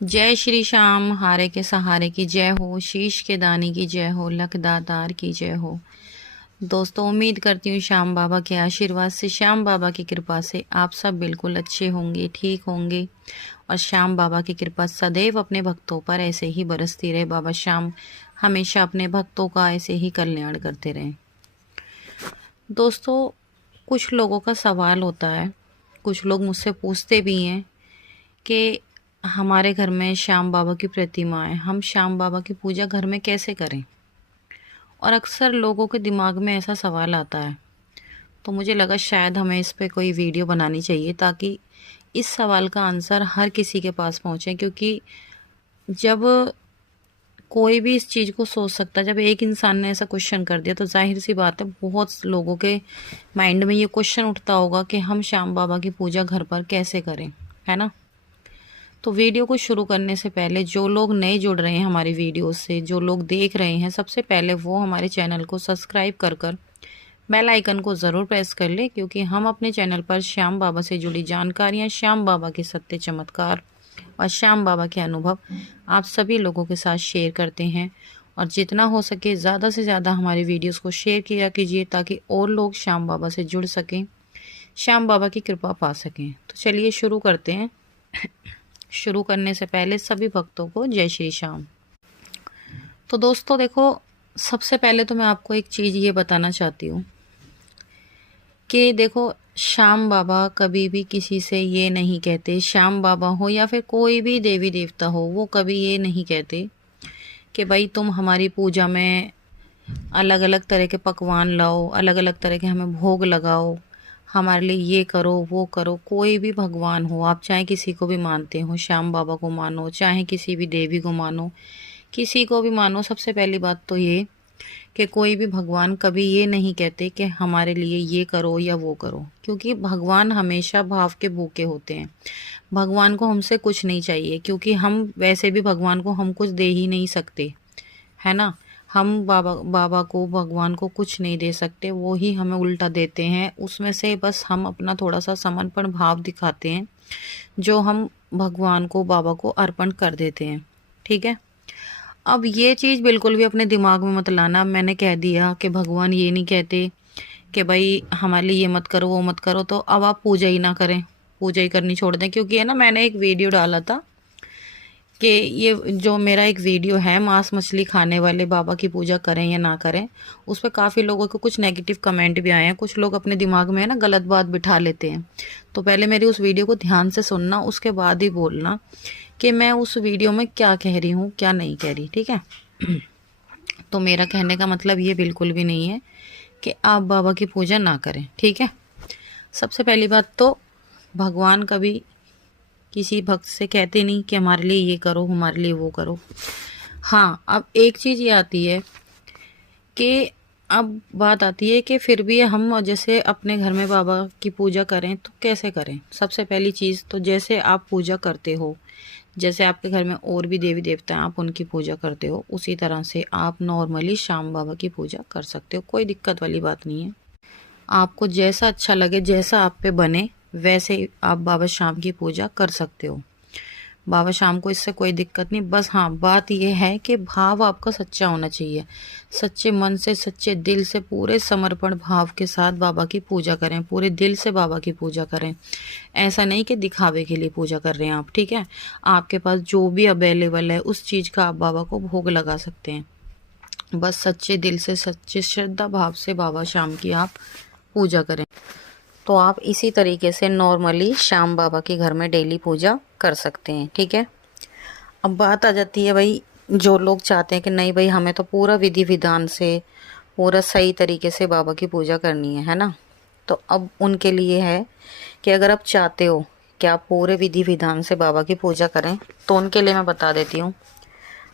जय श्री श्याम, हारे के सहारे की जय हो, शीश के दाने की जय हो, लख दातार की जय हो। दोस्तों, उम्मीद करती हूँ श्याम बाबा के आशीर्वाद से, श्याम बाबा की कृपा से आप सब बिल्कुल अच्छे होंगे, ठीक होंगे और श्याम बाबा की कृपा सदैव अपने भक्तों पर ऐसे ही बरसती रहे। बाबा श्याम हमेशा अपने भक्तों का ऐसे ही कल्याण करते रहें। दोस्तों, कुछ लोगों का सवाल होता है, कुछ लोग मुझसे पूछते भी हैं कि हमारे घर में श्याम बाबा की प्रतिमा है, हम श्याम बाबा की पूजा घर में कैसे करें। और अक्सर लोगों के दिमाग में ऐसा सवाल आता है, तो मुझे लगा शायद हमें इस पे कोई वीडियो बनानी चाहिए ताकि इस सवाल का आंसर हर किसी के पास पहुंचे। क्योंकि जब कोई भी इस चीज़ को सोच सकता है, जब एक इंसान ने ऐसा क्वेश्चन कर दिया तो जाहिर सी बात है बहुत लोगों के माइंड में ये क्वेश्चन उठता होगा कि हम श्याम बाबा की पूजा घर पर कैसे करें, है ना। तो वीडियो को शुरू करने से पहले जो लोग नए जुड़ रहे हैं हमारी वीडियो से, जो लोग देख रहे हैं, सबसे पहले वो हमारे चैनल को सब्सक्राइब कर बेल आइकन को ज़रूर प्रेस कर ले। क्योंकि हम अपने चैनल पर श्याम बाबा से जुड़ी जानकारियां, श्याम बाबा के सत्य चमत्कार और श्याम बाबा के अनुभव आप सभी लोगों के साथ शेयर करते हैं। और जितना हो सके ज़्यादा से ज़्यादा हमारी वीडियोस को शेयर किया कीजिए ताकि और लोग श्याम बाबा से जुड़ सकें, श्याम बाबा की कृपा पा सकें। तो चलिए शुरू करते हैं। शुरू करने से पहले सभी भक्तों को जय श्री श्याम। तो दोस्तों देखो, सबसे पहले तो मैं आपको एक चीज़ ये बताना चाहती हूँ कि देखो, श्याम बाबा कभी भी किसी से ये नहीं कहते, श्याम बाबा हो या फिर कोई भी देवी देवता हो, वो कभी ये नहीं कहते कि भाई तुम हमारी पूजा में अलग अलग तरह के पकवान लाओ, अलग अलग तरह के हमें भोग लगाओ, हमारे लिए ये करो वो करो। कोई भी भगवान हो, आप चाहे किसी को भी मानते हो, श्याम बाबा को मानो, चाहे किसी भी देवी को मानो, किसी को भी मानो, सबसे पहली बात तो ये कि कोई भी भगवान कभी ये नहीं कहते कि हमारे लिए ये करो या वो करो। क्योंकि भगवान हमेशा भाव के भूखे होते हैं। भगवान को हमसे कुछ नहीं चाहिए, क्योंकि हम वैसे भी भगवान को हम कुछ दे ही नहीं सकते, है ना। हम बाबा को, भगवान को कुछ नहीं दे सकते, वो ही हमें उल्टा देते हैं। उसमें से बस हम अपना थोड़ा सा समर्पण भाव दिखाते हैं, जो हम भगवान को, बाबा को अर्पण कर देते हैं, ठीक है। अब ये चीज़ बिल्कुल भी अपने दिमाग में मत लाना। मैंने कह दिया कि भगवान ये नहीं कहते कि भाई हमारे लिए ये मत करो वो मत करो, तो अब आप पूजा ही ना करें, पूजा ही करनी छोड़ दें। क्योंकि है ना, मैंने एक वीडियो डाला था कि ये जो मेरा एक वीडियो है, मांस मछली खाने वाले बाबा की पूजा करें या ना करें, उस पर काफ़ी लोगों को कुछ नेगेटिव कमेंट भी आए हैं। कुछ लोग अपने दिमाग में है ना गलत बात बिठा लेते हैं। तो पहले मेरी उस वीडियो को ध्यान से सुनना, उसके बाद ही बोलना कि मैं उस वीडियो में क्या कह रही हूँ क्या नहीं कह रही, ठीक है। तो मेरा कहने का मतलब ये बिल्कुल भी नहीं है कि आप बाबा की पूजा ना करें, ठीक है। सबसे पहली बात तो, भगवान कभी किसी भक्त से कहते नहीं कि हमारे लिए ये करो, हमारे लिए वो करो। हाँ, अब एक चीज़ ये आती है कि अब बात आती है कि फिर भी हम जैसे अपने घर में बाबा की पूजा करें तो कैसे करें। सबसे पहली चीज़ तो, जैसे आप पूजा करते हो, जैसे आपके घर में और भी देवी देवता हैं, आप उनकी पूजा करते हो, उसी तरह से आप नॉर्मली श्याम बाबा की पूजा कर सकते हो। कोई दिक्कत वाली बात नहीं है। आपको जैसा अच्छा लगे, जैसा आप पे बने, वैसे ही आप बाबा श्याम की पूजा कर सकते हो। बाबा श्याम को इससे कोई दिक्कत नहीं। बस हाँ, बात यह है कि भाव आपका सच्चा होना चाहिए। सच्चे मन से, सच्चे दिल से, पूरे समर्पण भाव के साथ बाबा की पूजा करें, पूरे दिल से बाबा की पूजा करें। ऐसा नहीं कि दिखावे के लिए पूजा कर रहे हैं आप, ठीक है। आपके पास जो भी अवेलेबल है उस चीज़ का आप बाबा को भोग लगा सकते हैं। बस सच्चे दिल से, सच्चे श्रद्धा भाव से बाबा श्याम की आप पूजा करें। तो आप इसी तरीके से नॉर्मली श्याम बाबा के घर में डेली पूजा कर सकते हैं, ठीक है। अब बात आ जाती है भाई, जो लोग चाहते हैं कि नहीं भाई हमें तो पूरा विधि विधान से, पूरा सही तरीके से बाबा की पूजा करनी है ना। तो अब उनके लिए है कि अगर आप चाहते हो कि आप पूरे विधि विधान से बाबा की पूजा करें, तो उनके लिए मैं बता देती हूँ।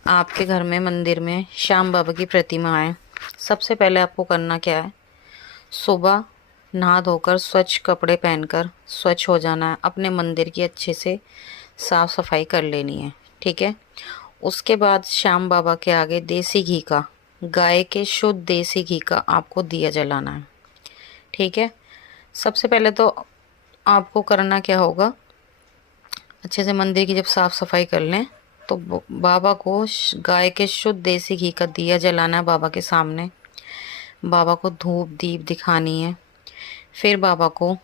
आपके घर में मंदिर में श्याम बाबा की प्रतिमा है, सबसे पहले आपको करना क्या है, सुबह नहा धोकर स्वच्छ कपड़े पहनकर स्वच्छ हो जाना है। अपने मंदिर की अच्छे से साफ़ सफाई कर लेनी है, ठीक है। उसके बाद श्याम बाबा के आगे देसी घी का, गाय के शुद्ध देसी घी का आपको दिया जलाना है, ठीक है। सबसे पहले तो आपको करना क्या होगा, अच्छे से मंदिर की जब साफ़ सफाई कर लें तो बाबा को गाय के शुद्ध देसी घी का दिया जलाना है बाबा के सामने। बाबा को धूप दीप दिखानी है। फिर बाबा को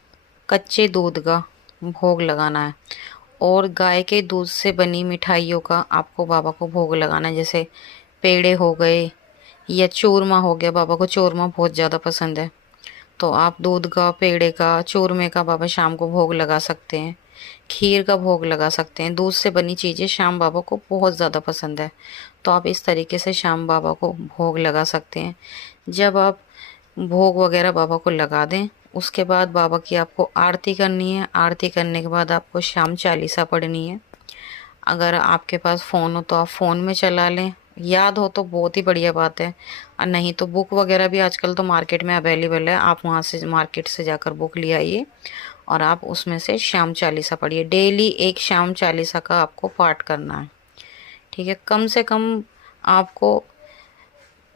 कच्चे दूध का भोग लगाना है और गाय के दूध से बनी मिठाइयों का आपको बाबा को भोग लगाना है। जैसे पेड़े हो गए या चूरमा हो गया, बाबा को चूरमा बहुत ज़्यादा पसंद है, तो आप दूध का, पेड़े का, चूरमे का बाबा शाम को भोग लगा सकते हैं। खीर का भोग लगा सकते हैं। दूध से बनी चीज़ें शाम बाबा को बहुत ज़्यादा पसंद है, तो आप इस तरीके से शाम बाबा को भोग लगा सकते हैं। जब आप भोग वगैरह बाबा को लगा दें, उसके बाद बाबा की आपको आरती करनी है। आरती करने के बाद आपको शाम चालीसा पढ़नी है। अगर आपके पास फ़ोन हो तो आप फ़ोन में चला लें, याद हो तो बहुत ही बढ़िया बात है, और नहीं तो बुक वगैरह भी आजकल तो मार्केट में अवेलेबल है, आप वहाँ से मार्केट से जाकर बुक ले आइए और आप उसमें से शाम चालीसा पढ़िए। डेली एक शाम चालीसा का आपको पाठ करना है, ठीक है। कम से कम आपको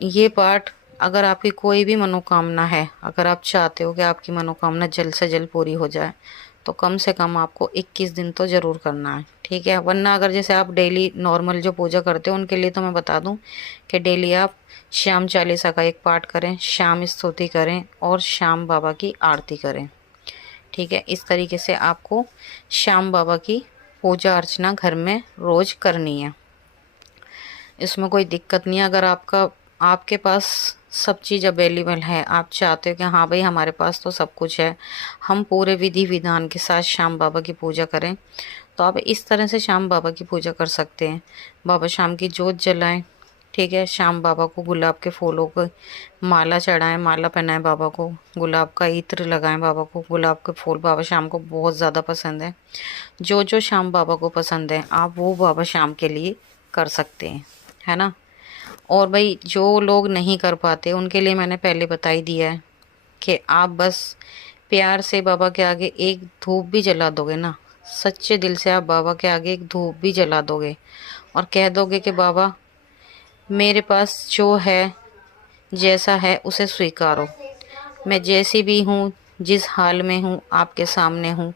ये पाठ, अगर आपकी कोई भी मनोकामना है, अगर आप चाहते हो कि आपकी मनोकामना जल्द से जल्द पूरी हो जाए, तो कम से कम आपको 21 दिन तो ज़रूर करना है, ठीक है। वरना अगर जैसे आप डेली नॉर्मल जो पूजा करते हो उनके लिए तो मैं बता दूं कि डेली आप शाम चालीसा का एक पाठ करें, शाम स्तुति करें और शाम बाबा की आरती करें, ठीक है। इस तरीके से आपको शाम बाबा की पूजा अर्चना घर में रोज़ करनी है। इसमें कोई दिक्कत नहीं है। अगर आपके पास सब चीज़ अवेलेबल है, आप चाहते हो कि हाँ भाई हमारे पास तो सब कुछ है, हम पूरे विधि विधान के साथ श्याम बाबा की पूजा करें, तो आप इस तरह से श्याम बाबा की पूजा कर सकते हैं। बाबा शाम की जोत जलाएं, ठीक है। श्याम बाबा को गुलाब के फूलों को माला चढ़ाएं, माला पहनाएं बाबा को, गुलाब का इत्र लगाएं बाबा को। गुलाब के फूल बाबा शाम को बहुत ज़्यादा पसंद है। जो जो श्याम बाबा को पसंद है आप वो बाबा शाम के लिए कर सकते हैं, है ना। और भाई जो लोग नहीं कर पाते उनके लिए मैंने पहले बता ही दिया है कि आप बस प्यार से बाबा के आगे एक धूप भी जला दोगे ना, सच्चे दिल से आप बाबा के आगे एक धूप भी जला दोगे और कह दोगे कि बाबा मेरे पास जो है, जैसा है उसे स्वीकारो, मैं जैसी भी हूँ, जिस हाल में हूँ आपके सामने हूँ,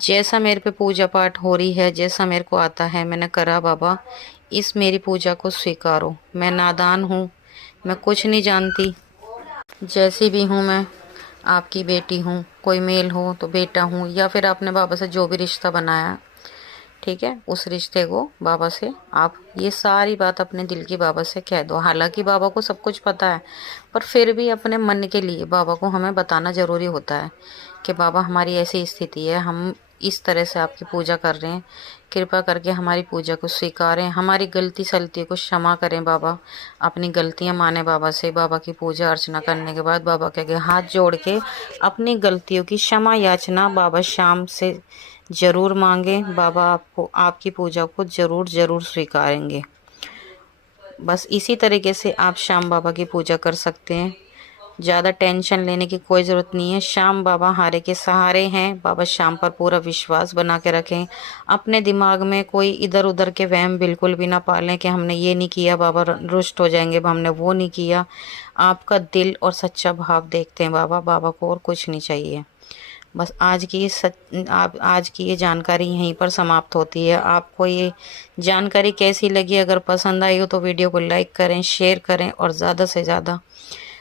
जैसा मेरे पे पूजा पाठ हो रही है, जैसा मेरे को आता है मैंने करा, बाबा इस मेरी पूजा को स्वीकारो। मैं नादान हूँ, मैं कुछ नहीं जानती, जैसी भी हूँ मैं आपकी बेटी हूँ, कोई मेल हो तो बेटा हूँ, या फिर आपने बाबा से जो भी रिश्ता बनाया, ठीक है, उस रिश्ते को बाबा से आप ये सारी बात अपने दिल की बाबा से कह दो। हालांकि बाबा को सब कुछ पता है, पर फिर भी अपने मन के लिए बाबा को हमें बताना ज़रूरी होता है कि बाबा हमारी ऐसी स्थिति है, हम इस तरह से आपकी पूजा कर रहे हैं, कृपा करके हमारी पूजा को स्वीकारें, हमारी गलती सलती को क्षमा करें बाबा, अपनी गलतियां माने बाबा से। बाबा की पूजा अर्चना करने के बाद बाबा के आगे हाथ जोड़ के अपनी गलतियों की क्षमा याचना बाबा शाम से ज़रूर मांगे। बाबा आपको आपकी पूजा को ज़रूर स्वीकारेंगे। बस इसी तरीके से आप श्याम बाबा की पूजा कर सकते हैं। ज़्यादा टेंशन लेने की कोई ज़रूरत नहीं है। श्याम बाबा हारे के सहारे हैं। बाबा श्याम पर पूरा विश्वास बना के रखें। अपने दिमाग में कोई इधर उधर के वहम बिल्कुल भी ना पालें कि हमने ये नहीं किया बाबा रुष्ट हो जाएंगे, हमने वो नहीं किया। आपका दिल और सच्चा भाव देखते हैं बाबा, बाबा को और कुछ नहीं चाहिए। बस आज की ये जानकारी यहीं पर समाप्त होती है। आपको ये जानकारी कैसी लगी? अगर पसंद आई हो तो वीडियो को लाइक करें, शेयर करें और ज़्यादा से ज़्यादा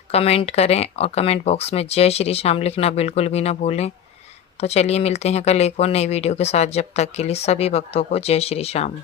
कमेंट करें, और कमेंट बॉक्स में जय श्री श्याम लिखना बिल्कुल भी ना भूलें। तो चलिए मिलते हैं कल एक और नई वीडियो के साथ। जब तक के लिए सभी भक्तों को जय श्री श्याम।